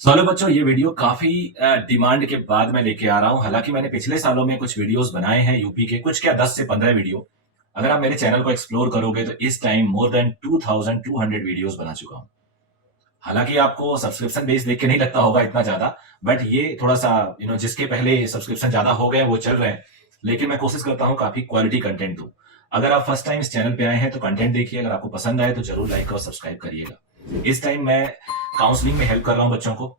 Hello बच्चों, ये video काफी डिमांड के बाद मैं लेके आ रहा हूं। हालांकि मैंने पिछले सालों में कुछ वीडियोस बनाए हैं यूपी के, कुछ क्या 10 से 15 वीडियो। अगर आप मेरे चैनल को एक्सप्लोर करोगे तो इस टाइम मोर देन 2200 वीडियोस बना चुका हूं। हालांकि आपको सब्सक्रिप्शन बेस देख के नहीं लगता होगा इतना ज्यादा, बट ये थोड़ा सा जिसके पहले सब्सक्रिप्शन ज्यादा हो गए वो चल रहे हैं। लेकिन मैं कोशिश करता हूँ काफी क्वालिटी कंटेंट दूं। अगर आप फर्स्ट टाइम इस चैनल पे आए हैं तो कंटेंट देखिए, अगर आपको पसंद आए तो जरूर लाइक और सब्सक्राइब करिएगा। इस टाइम मैं काउंसलिंग में हेल्प कर रहा हूँ बच्चों को।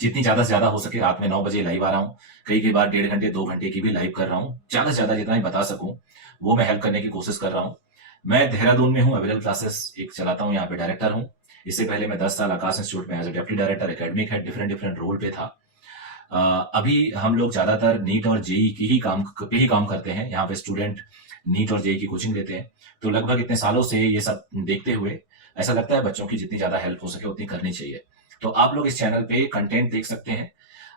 जितनी ज्यादा से ज्यादा हो सके रात में 9 बजे लाइव आ रहा हूँ। कई बार 1.5 घंटे 2 घंटे की भी लाइव कर रहा हूँ। ज्यादा से ज्यादा जितना ही बता सकूं वो मैं हेल्प करने की कोशिश कर रहा हूँ। मैं देहरादून में हूँ, अवेलेबल क्लासेस एक चलाता हूँ, यहाँ पे डायरेक्टर हूँ। इससे पहले मैं 10 साल आकाश इंस्टीट्यूट में as a deputy director academic है डिफरेंट डिफरेंट रोल पे था। अभी हम लोग ज्यादातर नीट और जेई की ही काम करते हैं। यहाँ पे स्टूडेंट नीट और जेई की कोचिंग लेते हैं। तो लगभग इतने सालों से ये सब देखते हुए ऐसा लगता है बच्चों की जितनी ज्यादा हेल्प हो सके उतनी करनी चाहिए। तो आप लोग इस चैनल पे कंटेंट देख सकते हैं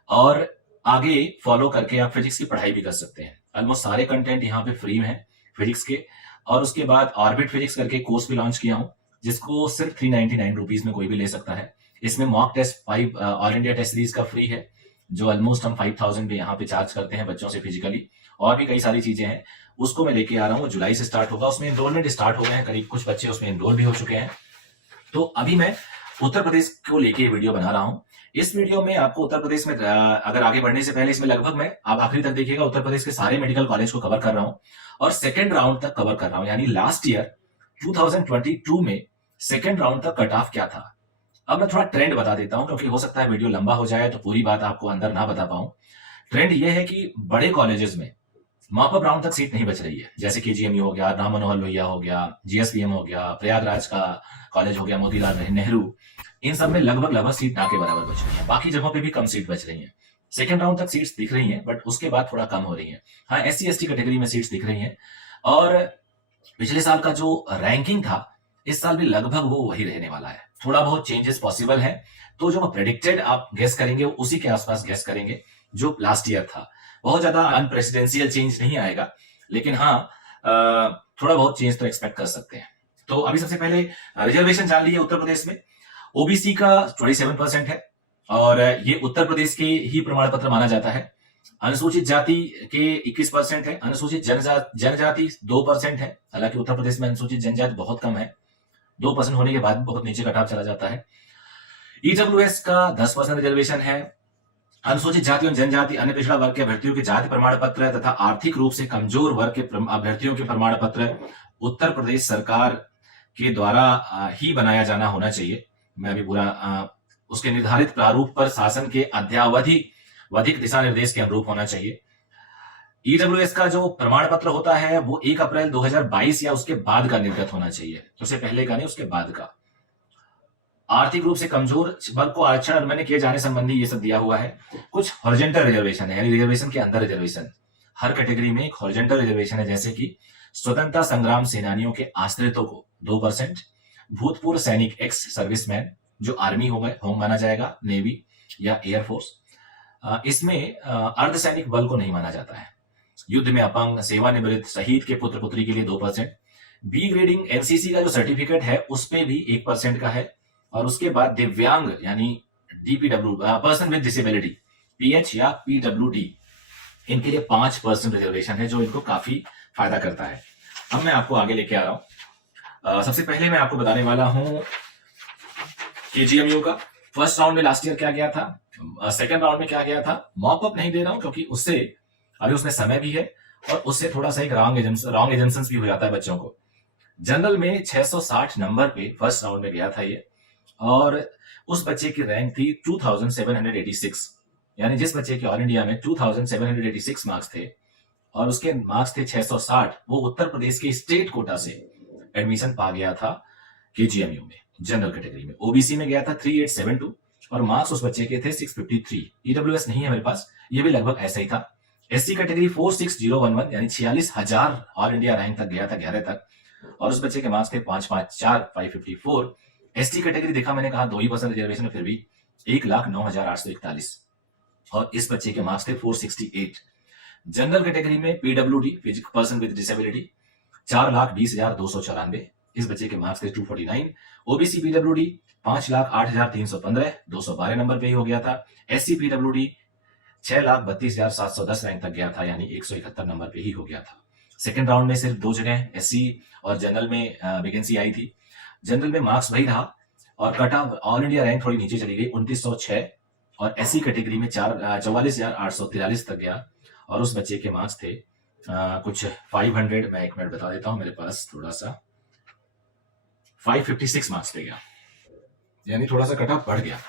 और आगे फॉलो करके आप फिजिक्स की पढ़ाई भी कर सकते हैं। ऑलमोस्ट सारे कंटेंट यहाँ पे फ्री में है फिजिक्स के। और उसके बाद ऑर्बिट फिजिक्स करके कोर्स भी लॉन्च किया हूँ, जिसको सिर्फ 399 रुपीज में कोई भी ले सकता है। इसमें mock test 5 all India test series का फ्री है, जो ऑलमोस्ट हम 5000 पे यहाँ पे चार्ज करते हैं बच्चों से फिजिकली। और भी कई सारी चीजें हैं, उसको मैं लेके आ रहा हूँ। जुलाई से स्टार्ट होगा, उसमें एनरोलमेंट स्टार्ट हो गए हैं, करीब कुछ बच्चे उसमें एनरोल भी हो चुके हैं। तो अभी मैं उत्तर प्रदेश को लेके वीडियो बना रहा हूं। इस वीडियो में आपको उत्तर प्रदेश में अगर आगे बढ़ने से पहले इसमें लगभग मैं आप आखिरी तक देखिएगा, उत्तर प्रदेश के सारे मेडिकल कॉलेज को कवर कर रहा हूं और सेकेंड राउंड तक कवर कर रहा हूं। यानी लास्ट ईयर 2022 में सेकेंड राउंड तक कट ऑफ क्या था। अब मैं थोड़ा ट्रेंड बता देता हूं, क्योंकि हो सकता है वीडियो लंबा हो जाए तो पूरी बात आपको अंदर ना बता पाऊं। ट्रेंड यह है कि बड़े कॉलेजेस में मॉपअप राउंड तक सीट नहीं बच रही है। जैसे केजीएमयू हो गया, राम मनोहर लोहिया हो गया, जीएसपीएम हो गया, प्रयागराज का कॉलेज हो गया, मोतीलाल नेहरू, इन सब में लगभग लगभग सीट ना के बराबर बच रही है। बाकी जगहों पे भी कम सीट बच रही है। सेकेंड राउंड तक सीट्स दिख रही हैं, बट उसके बाद थोड़ा कम हो रही है। हाँ, एससी एसटी कैटेगरी में सीट्स दिख रही हैं। और पिछले साल का जो रैंकिंग था इस साल भी लगभग वो वही रहने वाला है। थोड़ा बहुत चेंजेस पॉसिबल है। तो जो प्रेडिक्टेड आप गेस करेंगे उसी के आसपास गेस करेंगे जो लास्ट ईयर था। बहुत ज्यादा अनप्रेसिडेंशियल चेंज नहीं आएगा, लेकिन हाँ थोड़ा बहुत चेंज तो एक्सपेक्ट कर सकते हैं। तो अभी सबसे पहले रिजर्वेशन जान लीजिए। उत्तर प्रदेश में ओबीसी का 27% है और ये उत्तर प्रदेश के ही प्रमाण पत्र माना जाता है। अनुसूचित जाति के 21% है, अनुसूचित जनजाति 2% है। हालांकि उत्तर प्रदेश में अनुसूचित जनजाति बहुत कम है, 2% होने के बाद बहुत नीचे कटाव चला जाता है। ईडब्ल्यूएस का 10% रिजर्वेशन है। अनुसूचित जाति और जनजाति अन्य पिछड़ा वर्ग के अभ्यर्थियों के जाति प्रमाण पत्र तथा आर्थिक रूप से कमजोर वर्ग के अभ्यर्थियों के प्रमाण पत्र उत्तर प्रदेश सरकार के द्वारा ही बनाया जाना होना चाहिए। मैं अभी पूरा उसके निर्धारित प्रारूप पर शासन के अद्यावधिक दिशा निर्देश के अनुरूप होना चाहिए। ईडब्ल्यूएस का जो प्रमाण पत्र होता है वो 1 अप्रैल 2022 या उसके बाद का निर्गत होना चाहिए, उससे पहले का नहीं, उसके बाद का। आर्थिक रूप से कमजोर वर्ग को आरक्षण अनुमति किए जाने संबंधी ये सब दिया हुआ है। कुछ हॉरिजॉन्टल रिजर्वेशन है, यानी रिजर्वेशन के अंदर रिजर्वेशन। हर कैटेगरी में एक हॉरिजॉन्टल रिजर्वेशन है, जैसे कि स्वतंत्रता संग्राम सेनानियों के आश्रितों को 2%, भूतपूर्व सैनिक एक्स सर्विसमैन जो आर्मी हो माना जाएगा, नेवी या एयरफोर्स। इसमें अर्धसैनिक बल को नहीं माना जाता है। युद्ध में अपंग, सेवानिवृत्त, शहीद के पुत्र पुत्री के लिए 2%। बी ग्रेडिंग एनसीसी का जो सर्टिफिकेट है उस पे भी 1% का है। और उसके बाद दिव्यांग यानी डीपीडब्ल्यू पर्सन विद डिसेबिलिटी, पीएच या पीडब्ल्यूडी, इनके लिए 5% रिजर्वेशन है, जो इनको काफी फायदा करता है। अब मैं आपको आगे लेके आ रहा हूं। सबसे पहले मैं आपको बताने वाला हूं केजीएमयू का फर्स्ट राउंड में लास्ट ईयर क्या गया था, सेकंड राउंड में क्या गया था। मॉकअप नहीं दे रहा हूं क्योंकि उससे अभी उसमें समय भी है और उससे थोड़ा सा एक रॉन्ग एजम्पशंस भी हो जाता है बच्चों को। जनरल में 660 नंबर पे फर्स्ट राउंड में गया था ये, और उस बच्चे की रैंक थी 2786। यानी जिस बच्चे के ऑल इंडिया में 2786 मार्क्स थे और उसके मार्क्स थे 660, वो उत्तर प्रदेश के स्टेट कोटा से एडमिशन पा गया था केजीएमयू में। जनरल कैटेगरी में ओबीसी में गया था 3872 और मार्क्स उस बच्चे के थे 653। ईडब्ल्यूएस नहीं है मेरे पास, ये भी लगभग ऐसा ही था। एससी कैटेगरी 46011 यानी 46,000 ऑल इंडिया रैंक तक गया था 11 तक, और उस बच्चे के मार्क्स थे 554 554। एसटी कैटेगरी देखा मैंने कहा 2% रिजर्वेशन है, फिर भी 1,09,841 और इस बच्चे के मार्क्स थे 468। जनरल कैटेगरी में पीडब्ल्यूडी पर्सन विद डिसेबिलिटी 4,20,294, इस बच्चे के मार्क्स थे 249। ओबीसी पीडब्ल्यूडी 5,08,315 212 नंबर पे ही हो गया था। एससी पीडब्ल्यूडी 6,32,710 रैंक तक गया था, यानी 171 नंबर पे ही हो गया था। सेकंड राउंड में सिर्फ 2 जगह एससी और जनरल में वैकेंसी आई थी। जनरल में मार्क्स वही रहा और cut off all India rank थोड़ी नीचे चली गई 2906, और एससी कैटेगरी में 44,843 तक गया, और उस बच्चे के मार्क्स थे कुछ 500, मैं 1 मिनट बता देता हूं, मेरे पास थोड़ा सा 556 मार्क्स पे गया, यानी थोड़ा सा कट ऑफ बढ़ गया।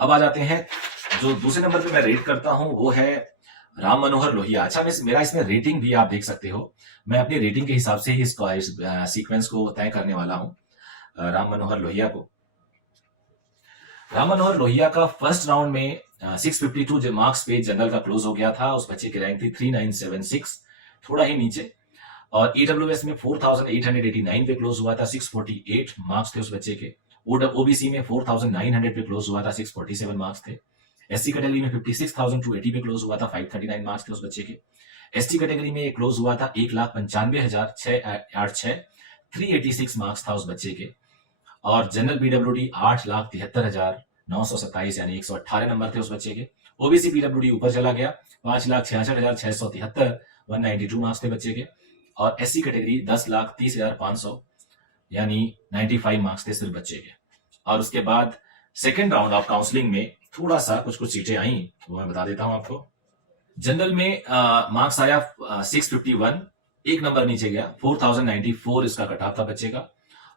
अब आ जाते हैं, जो दूसरे नंबर पे मैं रेट करता हूं वो है राम मनोहर लोहिया। अच्छा, मेरा इसमें रेटिंग भी आप देख सकते हो, मैं अपनी रेटिंग के हिसाब से ही इस सीक्वेंस को तय करने वाला हूं। राम मनोहर लोहिया का फर्स्ट राउंड में 652 मार्क्स पे जनरल का क्लोज हो गया था। उस बच्चे की रैंक थी 3976, थोड़ा ही नीचे। और ईडब्ल्यूएस में 4889 पे क्लोज हुआ था, 648 मार्क्स थे उस बच्चे के। ओबीसी में 4900 पे क्लोज हुआ था, 647 मार्क्स थे। एससी कैटेगरी में 56,280 पे क्लोज हुआ था, 539 मार्क्स थे उस बच्चे के। एसटी कैटेगरी में क्लोज हुआ था 1,95,686, 386 मार्क्स था उस बच्चे के। और जनरल पीडब्ल्यूडी 8,73,927, यानी 118 नंबर थे उस बच्चे के। ओबीसी पीडब्ल्यूडी ऊपर चला गया 5,66,673, 192 मार्क्स थे बच्चे के। और एससी कैटेगरी 10,30,500, यानी 95 मार्क्स थे सिर्फ बच्चे के। और उसके बाद सेकेंड राउंड ऑफ काउंसलिंग में थोड़ा सा कुछ सीटें आई, वो मैं बता देता हूं आपको। जनरल में मार्क्स आया 651, 1 नंबर नीचे गया, 4094 इसका कट ऑफ था बच्चे का।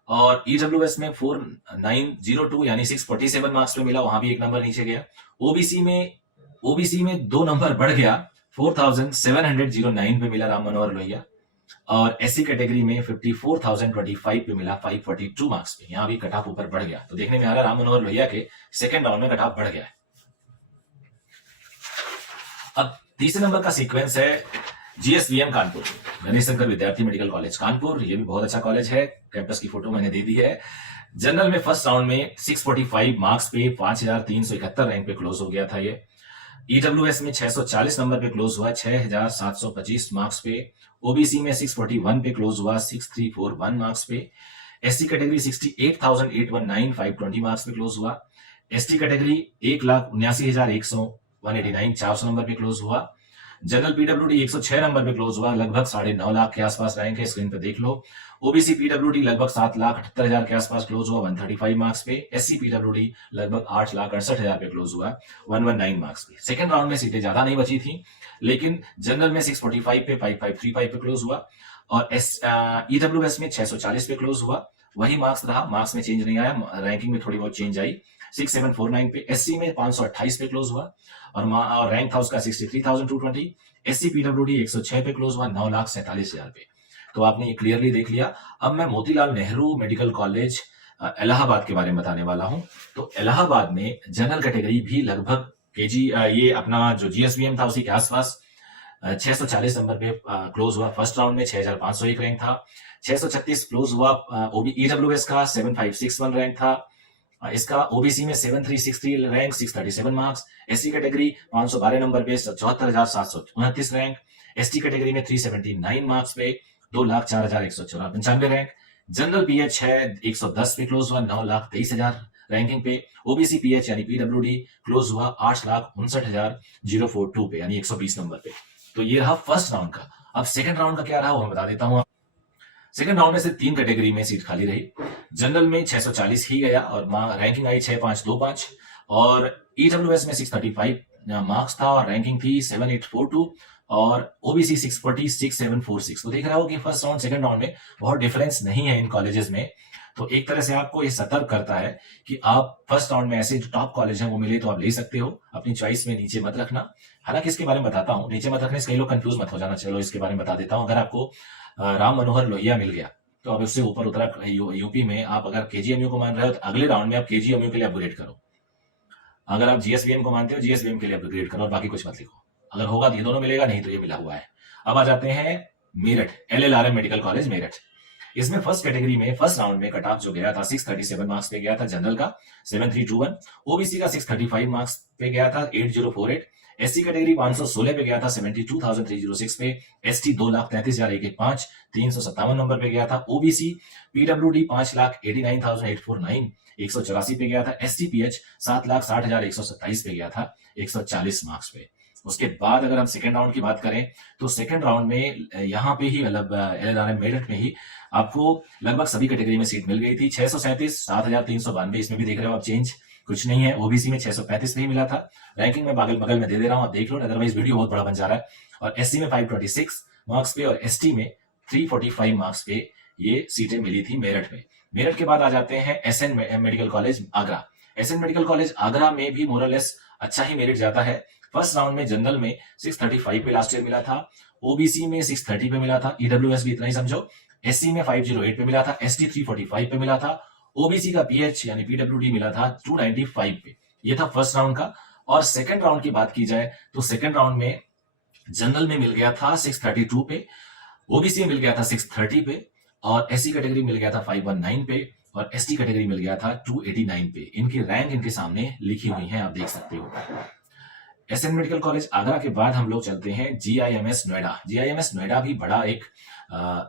और ईडब्ल्यूएस में 4902, यानी 647 मार्क्स पे मिला, वहां भी 1 नंबर नीचे गया। ओबीसी में 2 नंबर बढ़ गया, 4709 पे मिला राम मनोहर लोहिया। और एससी कैटेगरी में 54,025 पे मिला, 542 मार्क्स पे, यहां भी कट ऑफ ऊपर बढ़ गया। तो देखने में आ रहा राम मनोहर लोहिया के सेकंड राउंड में कट ऑफ बढ़ गया है। अब तीसरे नंबर का सीक्वेंस है जीएसवीएम कानपुर, गणेश शंकर विद्यार्थी मेडिकल कॉलेज कानपुर। ये भी बहुत अच्छा कॉलेज है, कैंपस की फोटो मैंने दे दी है। जनरल में फर्स्ट राउंड में 645 मार्क्स पे 5,371 रैंक पे क्लोज हो गया था ये। ईडब्ल्यूएस में 640 नंबर पे क्लोज हुआ, 6,725 मार्क्स पे। ओबीसी में 641 पे क्लोज हुआ, 6,341 मार्क्स पे। एससी कैटेगरी 68,819, 520 मार्क्स पे क्लोज हुआ। एसटी कैटेगरी 1,79,100, 189, 400 नंबर पे क्लोज हुआ। जनरल पीडब्ल्यूडी 106 नंबर पे क्लोज हुआ, लगभग 9.5 लाख के आसपास रैंक है, स्क्रीन पे देख लो। ओबीसी पीडब्ल्यूडी लगभग 7,78,000 के आसपास क्लोज हुआ, 135 मार्क्स पे। एससी पीडब्ल्यूडी लगभग 8,68,000 पे क्लोज हुआ, 119 मार्क्स पे। सेकंड राउंड में सीटें ज्यादा नहीं बची थी, लेकिन जनरल में 645 पे 5535 पे क्लोज हुआ, और ईडब्ल्यूएस में 640 पे क्लोज हुआ, वही मार्क्स रहा, मार्क्स में चेंज नहीं आया, रैंकिंग में थोड़ी बहुत चेंज आई, 6749 पे। एससी में 528 पे क्लोज हुआ, और रैंक था उसका 63,220। एससी पीडब्ल्यूडी 106 पे क्लोज हुआ, 9,47,000 पे। तो आपने ये क्लियरली देख लिया। अब मैं मोतीलाल नेहरू मेडिकल कॉलेज इलाहाबाद के बारे में बताने वाला हूं। तो इलाहाबाद में जनरल कैटेगरी भी लगभग केजी, ये अपना जो जीएसवीएम था उसी के आसपास 640 नंबर पे क्लोज हुआ। फर्स्ट राउंड में 6,501 रैंक था। 636 क्लोज हुआ ईडब्ल्यूएस का, 7,561 रैंक था इसका। ओबीसी में 7,363 rank, 637 marks. SC category 512 number पे 74,729 रैंक। एसटी कैटेगरी में 379 मार्क्स पे 2,04,195 रैंक। जनरल पीएच है 110 पे क्लोज हुआ, 9,23,000 रैंकिंग पे। ओबीसी पीएच यानी पीडब्ल्यूडी क्लोज हुआ 8,59,042 पे, यानी 120 नंबर पे। तो ये रहा फर्स्ट राउंड का। अब सेकंड राउंड का क्या रहा वो मैं बता देता हूं। सेकंड राउंड में से 3 कैटेगरी में सीट खाली रही। जनरल में 640 ही गया और रैंकिंग आई 6,525, और ईडब्ल्यूएस में 635 मार्क्स था और रैंकिंग थी 7,842, और ओबीसी 640, 6,746। तो देख रहा हो कि फर्स्ट राउंड सेकंड राउंड में बहुत डिफरेंस नहीं है इन कॉलेजेस में। तो एक तरह से आपको ये सतर्क करता है कि आप फर्स्ट राउंड में ऐसे जो टॉप कॉलेज हैं वो मिले तो आप ले सकते हो, अपनी चॉइस में नीचे मत रखना। हालांकि इसके बारे में बताता हूं, नीचे मत रखने से कई लोग कंफ्यूज मत हो जाना, चलो इसके बारे में बता देता हूं। अगर आपको राम मनोहर लोहिया मिल गया तो अब उससे ऊपर उतरा यूपी में आप अगर केजीएमयू को मान रहे हो तो अगले राउंड में आप केजीएमयू के लिए अपग्रेड करो। अगर आप जीएसवीएम को मानते हो जीएसवीएम के लिए अपग्रेड करो और बाकी कुछ मत लिखो। अगर होगा तो ये दोनों मिलेगा, नहीं तो ये मिला हुआ है। अब आ जाते हैं Meerut, LLRM medical college Meerut. इसमें फर्स्ट कैटेगरी में फर्स्ट राउंड में कट ऑफ जो गया था 637 मार्क्स पे गया था जनरल का, 7321। ओबीसी का 635 मार्क्स पे गया था, 8048। एससी कैटेगरी 516 पे गया था 72,306 पे, एसटी 2,33,115 357 नंबर पे गया था, ओबीसी पीडब्ल्यूडी 5,89,849 184 पे गया था, एसटीपीएच 7,60,127 पे गया था 140 मार्क्स पे। उसके बाद अगर हम सेकंड राउंड की बात करें तो सेकंड राउंड में यहाँ पे ही मतलब LLRM मेरठ में ही आपको लगभग सभी कैटेगरी में सीट मिल गई थी। 637, 7,392, इसमें भी देख रहे हो आप चेंज कुछ नहीं है। ओबीसी में 635 नहीं मिला था। रैंकिंग में बगल में दे रहा हूं, आप देख लो, अदरवाइज वीडियो बहुत बड़ा बन जा रहा है। और एससी में 526 मार्क्स पे और एसटी में 345 मार्क्स पे ये सीटें मिली थी मेरठ में। मेरठ के बाद आ जाते हैं SN medical college Agra. SN medical college Agra में भी मोरलेस अच्छा ही मेरिट जाता है। फर्स्ट राउंड में जनरल में 635 पे लास्ट ईयर मिला था, ओबीसी में 630 पे मिला था, ईडब्ल्यूएस भी इतना ही समझो, एससी में 508 पे मिला था, एसटी 345 पे मिला था, ओबीसी का पीएच यानी पीडब्ल्यूडी मिला था 295 पे। ये था फर्स्ट राउंड का। और सेकंड राउंड की बात की जाए तो सेकंड राउंड में जनरल में मिल गया था 632 पे, ओबीसी में मिल गया था 630 पे, और एससी कैटेगरी मिल गया था 519 पे, और एसटी कैटेगरी मिल गया था 289 पे। इनकी रैंक इनके सामने लिखी हुई है, आप देख सकते हो। एसएन मेडिकल कॉलेज आगरा के बाद हम लोग चलते हैं जीआईएमएस नोएडा। जीआईएमएस नोएडा भी बड़ा एक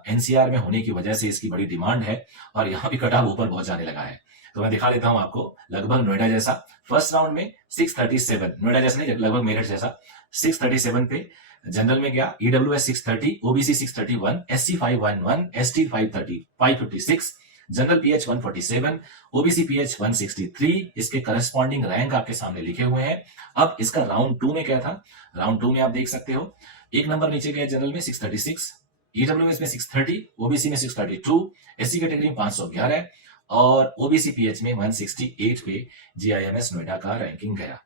एनसीआर में होने की वजह से इसकी बड़ी डिमांड है और यहाँ भी कट ऑफ ऊपर बहुत जाने लगा है। तो मैं दिखा देता हूं आपको, लगभग नोएडा जैसा। फर्स्ट राउंड में 637, नोएडा जैसा नहीं, लगभग मेरठ जैसा 637 पे जनरल में गया, EWS 630, OBC 631, SC 511, ST 556, general pH 147, OBC pH 163। इसके करस्पॉन्डिंग रैंक आपके सामने लिखे हुए हैं। अब इसका राउंड 2 में क्या था, राउंड 2 में आप देख सकते हो, एक नंबर नीचे गया जनरल में 636, ईडब्ल्यूएस में 630, ओबीसी में 632, एससी कैटेगरी में 511 और ओबीसी पीएच में 168 पे जीआईएमएस नोएडा का रैंकिंग गया।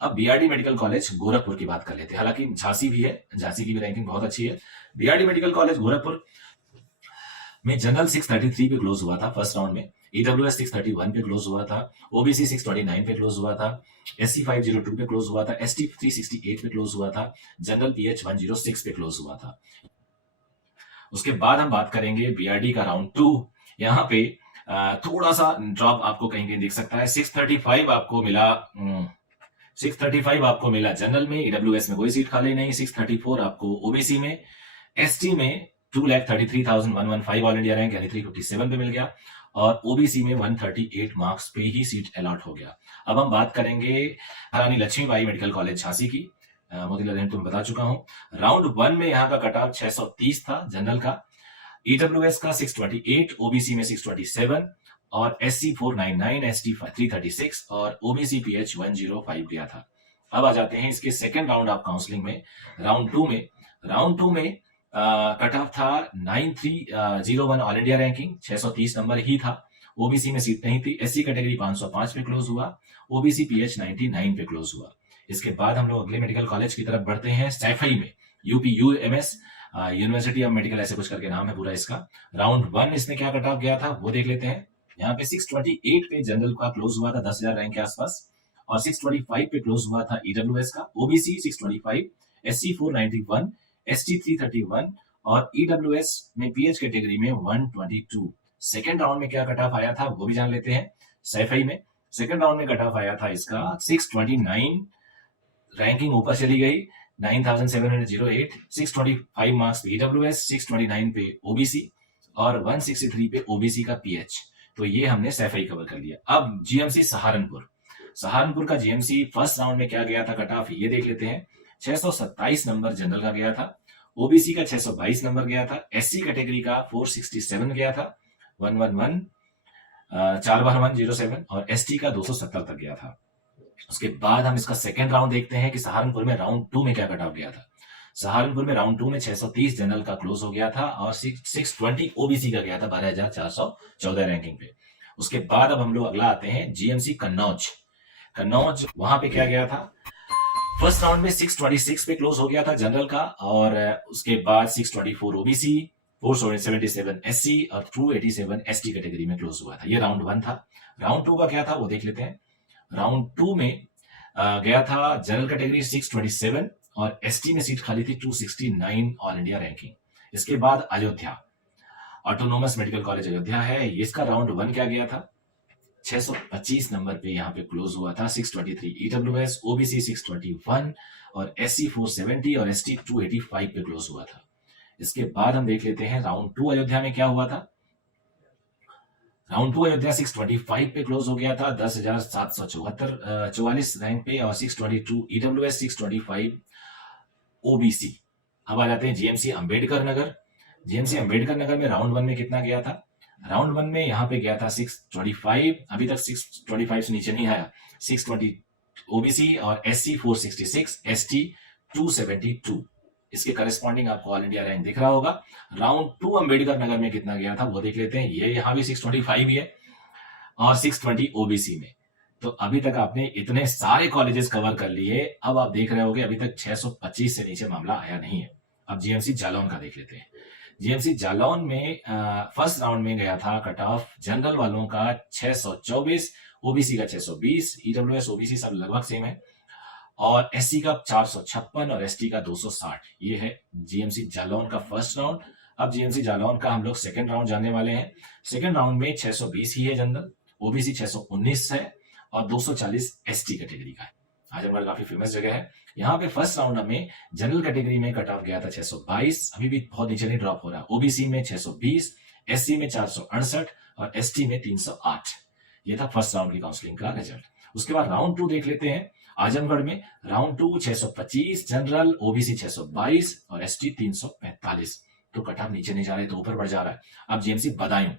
अब बीआरडी मेडिकल कॉलेज गोरखपुर की बात कर लेते हैं, हालांकि झांसी भी है, झांसी की भी रैंकिंग बहुत अच्छी है। बीआरडी मेडिकल कॉलेज गोरखपुर में जनरल 633 पे क्लोज हुआ था फर्स्ट राउंड में, ईडब्ल्यूएस 631 पे क्लोज हुआ था, ओबीसी 629 पे क्लोज हुआ था, एससी 502 पे क्लोज हुआ था, एसटी 368 पे क्लोज हुआ था, जनरल पीएच 106 पे क्लोज हुआ था। उसके बाद हम बात करेंगे बीआरडी का राउंड 2। यहाँ पे थोड़ा सा ड्रॉप आपको कहीं कहीं दिख सकता है। 635 आपको मिला, 635 आपको मिला जनरल में, ईडब्ल्यूएस में कोई सीट खाली नहीं, 634 आपको ओबीसी में, एसटी में 2,33,115 ऑल इंडिया रैंक यानी 357 पे मिल गया, और ओबीसी में 138 मार्क्स पे ही सीट अलॉट हो गया। अब हम बात करेंगे रानी लक्ष्मीबाई मेडिकल कॉलेज झांसी की। मोतीलाल नेहरू तुम्हें बता चुका हूं। राउंड 1 में यहाँ का कट ऑफ 630 था जनरल का, ईडब्ल्यूएस का 628, ओबीसी में 627 और एससी 499, एसटी 336 और ओबीसी पीएच 105 गया था। अब आ जाते हैं इसके सेकेंड राउंड ऑफ काउंसलिंग में, राउंड 2 में। राउंड 2 में कट ऑफ था 9301 ऑल इंडिया रैंकिंग, 630 नंबर ही था, ओबीसी में सीट नहीं थी, एससी कैटेगरी 505 पे क्लोज हुआ, ओबीसी पीएच 99 पे क्लोज हुआ। इसके बाद हम लोग अगले मेडिकल कॉलेज की तरफ बढ़ते हैं, सैफई में, UP UMS university of medical, ऐसे कुछ करके नाम है पूरा इसका। राउंड 1 इसने क्या कट ऑफ गया था वो देख लेते हैं। यहाँ पे 628 पे जनरल का क्लोज हुआ था 10,000 रैंक के आसपास, और 625 पे क्लोज हुआ था ईडब्ल्यूएस का, ओबीसी 625, एससी 491, एसटी 331 और ईडब्ल्यूएस में पीएच कैटेगरी में 122। सेकेंड राउंड में क्या कट ऑफ आया था वो भी जान लेते हैं। सैफई में सेकेंड राउंड में कट ऑफ आया था इसका 629, रैंकिंग ऊपर चली गई 9,708, 625 मार्क्स पे ईडब्ल्यूएस, 629 पे ओबीसी और 163 पे ओबीसी का पीएच। तो ये हमने सैफई कवर कर लिया। अब जीएमसी सहारनपुर, सहारनपुर का जीएमसी फर्स्ट राउंड में क्या गया था कट ऑफ ये देख लेते हैं। 627 नंबर जनरल का गया था, ओबीसी का 622 नंबर गया था, एससी कैटेगरी का 467 गया था, 111 4 बार 107 और एसटी का 270 तक गया था। उसके बाद हम इसका सेकेंड राउंड देखते हैं कि सहारनपुर में राउंड 2 में क्या कट ऑफ गया था। सहारनपुर में राउंड 2 में 630 जनरल का क्लोज हो गया था और 620 ओबीसी का गया था 12,414 रैंकिंग पे। उसके बाद अब हम लोग अगला आते हैं जीएमसी कन्नौज। कन्नौज वहां पे क्या गया था, फर्स्ट राउंड में 626 पे क्लोज हो गया था जनरल का, और उसके बाद 624 ओबीसी, 477 एससी और 287 एसटी कैटेगरी में क्लोज हुआ था। ये राउंड 1 था। राउंड 2 का क्या था वो देख लेते हैं। राउंड 2 में गया था जनरल कैटेगरी 627 और एसटी में सीट खाली थी 269 ऑल इंडिया रैंकिंग। इसके बाद Ayodhya, autonomous medical college Ayodhya है, इसका राउंड 1 क्या गया था, 625 नंबर पे यहाँ पे क्लोज हुआ था। 623 ईडब्ल्यूएस, ओबीसी 621 और एससी 470 और एसटी 285 पे क्लोज हुआ था। इसके बाद हम देख लेते हैं राउंड 2 अयोध्या में क्या हुआ था। राउंड 2 अयोध्या 625 पे क्लोज हो गया था, 10,774 रैंक पे, और 622 ईडब्ल्यूएस, 625 ओबीसी। अब आ जाते हैं जीएमसी अंबेडकर नगर। जीएमसी अंबेडकर नगर में राउंड 1 में कितना गया था? राउंड 1 में यहाँ पे गया था 625, अभी तक 625 से नीचे नहीं आया। 620 ओबीसी और एससी 466, एसटी 272। इसके करस्पॉन्डिंग आपको ऑल इंडिया रैंक दिख रहा होगा। राउंड 2 अंबेडकर नगर में कितना गया था वो देख लेते हैं। ये यहाँ भी 625 ही है और 620 ओबीसी में। तो अभी तक आपने इतने सारे कॉलेजेस कवर कर लिए। अब आप देख रहे होगे अभी तक 625 से नीचे मामला आया नहीं है। अब जीएमसी जालौन का देख लेते हैं। जीएमसी जालौन में फर्स्ट राउंड में गया था कट ऑफ जनरल वालों का 624, ओबीसी का 620, ईडब्ल्यूएस ओबीसी सब लगभग सेम है, और एससी का 456 और एसटी का 260। ये है जीएमसी जालौन का फर्स्ट राउंड। अब जीएमसी जालौन का हम लोग सेकंड राउंड जानने वाले हैं। सेकंड राउंड में 620 ही है जनरल, ओबीसी 619 है और 240 एसटी कैटेगरी का है। आजमगढ़ काफी फेमस जगह है। यहाँ पे फर्स्ट राउंड में जनरल कैटेगरी में कट ऑफ गया था 622, अभी भी बहुत नीचे नहीं ड्रॉप हो रहा। ओबीसी में 620, एससी में 468 और एसटी में 308। ये था फर्स्ट राउंड की काउंसलिंग का रिजल्ट। उसके बाद राउंड 2 देख लेते हैं। आजमगढ़ में राउंड 2 625 जनरल, ओबीसी 622 और एसटी 345। तो कट ऑफ नीचे नहीं जा रहे तो ऊपर बढ़ जा रहा है। अब जीएमसी बदायूं,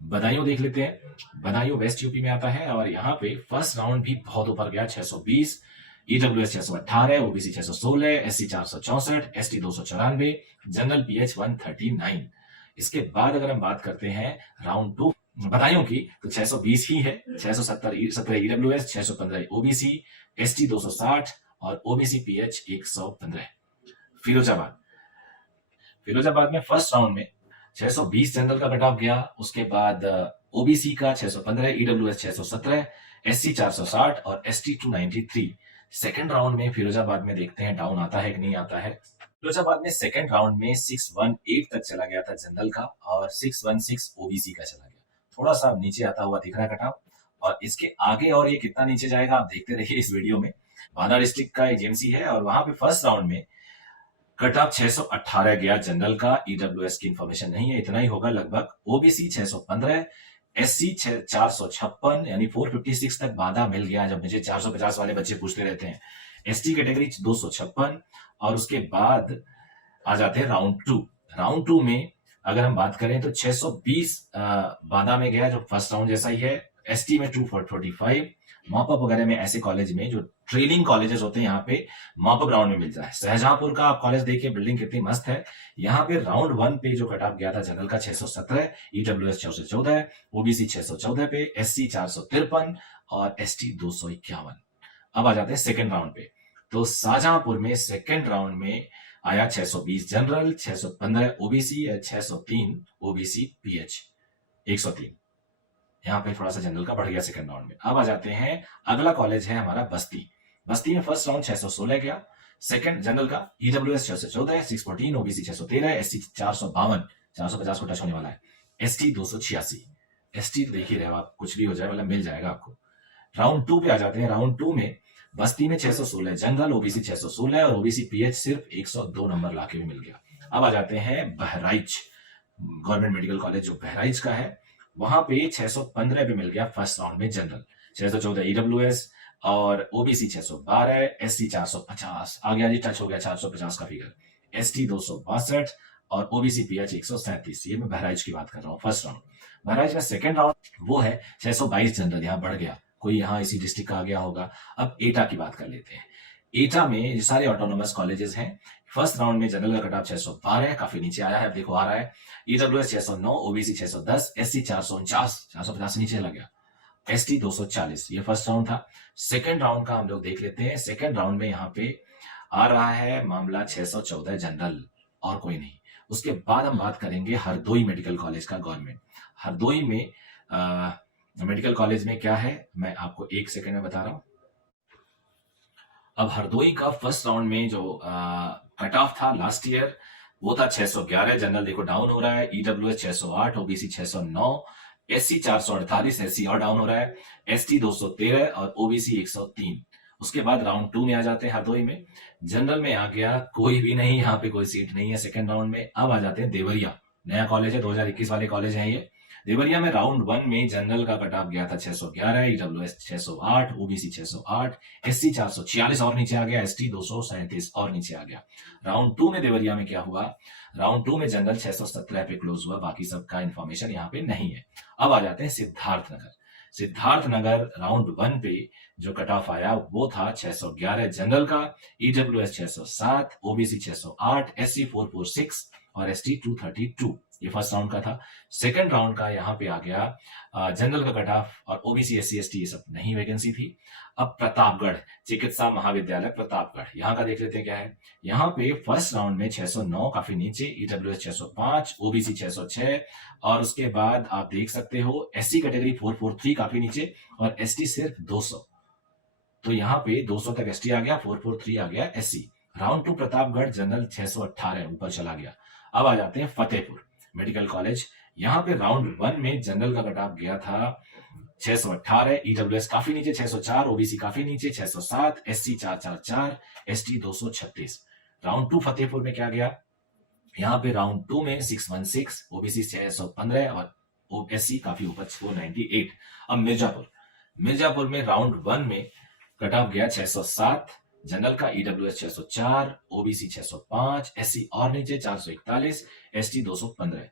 बदायूं देख लेते हैं। बदायूं वेस्ट यूपी में आता है और यहाँ पे फर्स्ट राउंड भी बहुत ऊपर गया, 620, EWS 618, OBC 616, SC 464, ST 294, general pH 139। इसके बाद अगर हम बात करते हैं राउंड 2 बदायूं की तो 620 ही है, 617 ईडब्ल्यूएस, 615 ओबीसी, एसटी 260 और ओबीसी पीएच 115। फिरोजाबाद, फिरोजाबाद में फर्स्ट राउंड में 620 जनरल का कट ऑफ गया। उसके बाद ओबीसी का 615, ईडब्ल्यूएस 617, एससी 460 और एसटी 293। सेकंड राउंड में फिरोजाबाद में देखते हैं डाउन आता है कि नहीं आता है। फिरोजाबाद में सेकंड राउंड में 618 तक चला गया था जनरल का और 616 ओबीसी का चला गया। थोड़ा सा नीचे आता हुआ दिख रहा है कट ऑफ, और इसके आगे और ये कितना नीचे जाएगा आप देखते रहिए इस वीडियो में। बांदा डिस्ट्रिक्ट का एजेंसी है और वहां पे फर्स्ट राउंड में कट ऑफ 618 गया जनरल का। ईडब्ल्यूएस की इंफॉर्मेशन नहीं है, इतना ही होगा लगभग। ओबीसी 615, एससी 456 यानी 456 तक बाधा मिल गया। जब मुझे 450 वाले बच्चे पूछते रहते हैं। एसटी कैटेगरी 256 और उसके बाद आ जाते हैं राउंड 2। राउंड 2 में अगर हम बात करें तो 620 बाधा में गया, जो फर्स्ट राउंड जैसा ही है। एसटी में 245, मॉपअप वगैरह में ऐसे कॉलेज में जो ट्रेनिंग कॉलेजेस होते हैं यहाँ पे मॉपअप राउंड में मिलता है। शाहजहांपुर का आप कॉलेज देखिए, बिल्डिंग कितनी मस्त है। यहाँ पे राउंड 1 पे जो कट ऑफ गया था जनरल का 617, ईडब्ल्यूएस 614, ओबीसी 614 पे, एससी 453 और एसटी 251। अब आ जाते हैं सेकेंड राउंड पे। तो शाहजहांपुर में सेकेंड राउंड में आया 620 जनरल, 615 ओबीसी, 603 ओबीसी पीएच 103। यहाँ पे थोड़ा सा जनरल का बढ़ गया सेकंड राउंड में। अब आ जाते हैं, अगला कॉलेज है हमारा बस्ती। बस्ती में फर्स्ट राउंड 616 गया, सेकंड जनरल का ईडब्ल्यूएस 614, 614 ओबीसी 613, एसटी 452, 450 को टच होने वाला है, एसटी 286। एसटी तो देख ही रहे हो आप, कुछ भी हो जाए मतलब मिल जाएगा आपको। राउंड 2 पे आ जाते हैं। राउंड 2 में बस्ती में 616 जनरल, ओबीसी 616 और ओबीसी पीएच सिर्फ 102 नंबर लाके भी मिल गया। अब आ जाते हैं बहराइच, गवर्नमेंट मेडिकल कॉलेज जो बहराइच का है, वहां पे 615 पे मिल गया फर्स्ट राउंड में जनरल, 614 ईडब्ल्यूएस और ओबीसी 612, एससी 450 आ गया जी, टच हो गया 450 का फिगर, एसटी 262 और ओबीसी पीएच 137। ये मैं बहराइच की बात कर रहा हूँ फर्स्ट राउंड। बहराइच में सेकंड राउंड वो है 622 जनरल, यहाँ बढ़ गया, कोई यहाँ इसी डिस्ट्रिक्ट का आ गया होगा। अब एटा की बात कर लेते हैं। एटा में सारे ऑटोनोमस कॉलेजेस हैं। फर्स्ट राउंड में जनरल का कट ऑफ 612, काफी नीचे आया है, अब देखो आ रहा है। ईडब्ल्यूएस 609, ओबीसी 610, एससी 449, 450 से नीचे लग गया, एसटी 240। ये फर्स्ट राउंड था। सेकंड राउंड का हम लोग देख लेते हैं। सेकंड राउंड में यहाँ पे आ रहा है मामला 614 जनरल और कोई नहीं। उसके बाद हम बात करेंगे हरदोई मेडिकल कॉलेज का, गवर्नमेंट हरदोई में मेडिकल कॉलेज में क्या है मैं आपको एक सेकंड में बता रहा हूं। अब हरदोई का फर्स्ट राउंड में जो कट ऑफ था लास्ट ईयर वो था 611 जनरल, देखो डाउन हो रहा है। ईडब्ल्यूएस 608, ओबीसी 609, SC 448, SC और डाउन हो रहा है, ST 213 और OBC 103। उसके बाद राउंड 2 में आ जाते हैं हरदोई में। जनरल में आ गया कोई भी नहीं, यहाँ पे कोई सीट नहीं है सेकंड राउंड में। अब आ जाते हैं देवरिया, नया कॉलेज है, 2021 वाले कॉलेज हैं ये। देवरिया में राउंड 1 में जनरल का कट ऑफ गया था 611, EWS 608, OBC 608, SC 446 और नीचे आ गया, ST 237 और नीचे आ गया। राउंड 2 में देवरिया में क्या हुआ, राउंड 2 में जनरल 617 पे क्लोज हुआ, बाकी सबका इंफॉर्मेशन यहाँ पे नहीं है। अब आ जाते हैं सिद्धार्थनगर। सिद्धार्थनगर राउंड 1 पे जो कट ऑफ आया वो था 611 जनरल का, EWS 607, OBC 608, SC 446 और ST 232। ये फर्स्ट राउंड का था। सेकंड राउंड का यहाँ पे आ गया जनरल का कट ऑफ और OBC SC ST ये सब नहीं वैकेंसी थी। अब प्रतापगढ़ चिकित्सा महाविद्यालय प्रतापगढ़, यहाँ का देख लेते हैं क्या है। यहाँ पे फर्स्ट राउंड में 609 काफी नीचे, EWS 605, OBC 606 और उसके बाद आप देख सकते हो SC कैटेगरी 443 काफी नीचे और ST सिर्फ 200। तो यहाँ पे 200 तक ST आ गया, 443 आ गया SC। राउंड 2 प्रतापगढ़ जनरल 618 ऊपर चला गया। अब आ जाते हैं फतेहपुर मेडिकल कॉलेज। यहाँ पे राउंड 1 में जनरल का कट ऑफ गया था 618, EWS काफी नीचे 604, OBC काफी नीचे 607, SC 444, ST 236। राउंड 2 फतेहपुर में क्या गया, यहाँ पे राउंड 2 में 616, OBC 615 और SC काफी ऊपर 498। अब मिर्जापुर में राउंड 1 में कट ऑफ गया 607 जनरल का, EWS 604, OBC 605, SC और नीचे 441, ST 215।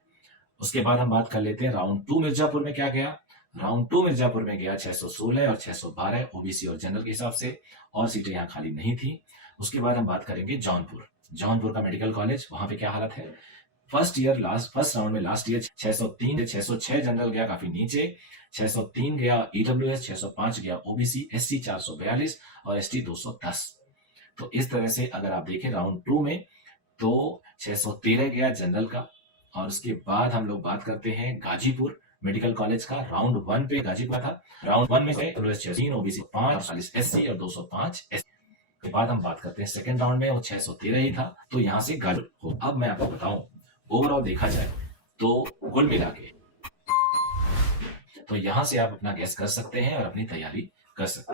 उसके बाद हम बात कर लेते हैं राउंड 2 मिर्जापुर में क्या गया। राउंड 2 मिर्जापुर में गया 616 और 612 OBC और जनरल के हिसाब से, और सीटें यहाँ खाली नहीं थी। उसके बाद हम बात करेंगे जौनपुर का मेडिकल कॉलेज। वहां पे क्या हालत है, फर्स्ट राउंड में लास्ट ईयर 603 606 जनरल गया काफी नीचे, 603 गया EWS, 605 गया OBC, SC 442 और ST 210। तो इस तरह से अगर आप देखें राउंड 2 में तो 613 गया जनरल का। और उसके बाद हम लोग बात करते हैं गाजीपुर मेडिकल कॉलेज का। राउंड 1 पे गाजीपुर था, राउंड 1 में से OBC 5, SC और 205 SC। के बाद हम बात करते हैं सेकंड राउंड में, वो 613 ही था। तो यहाँ से गाजीपुर, अब मैं आपको बताऊं ओवरऑल देखा जाए तो कुल मिला के तो यहां से आप अपना गैस कर सकते हैं और अपनी तैयारी कर सकते हैं।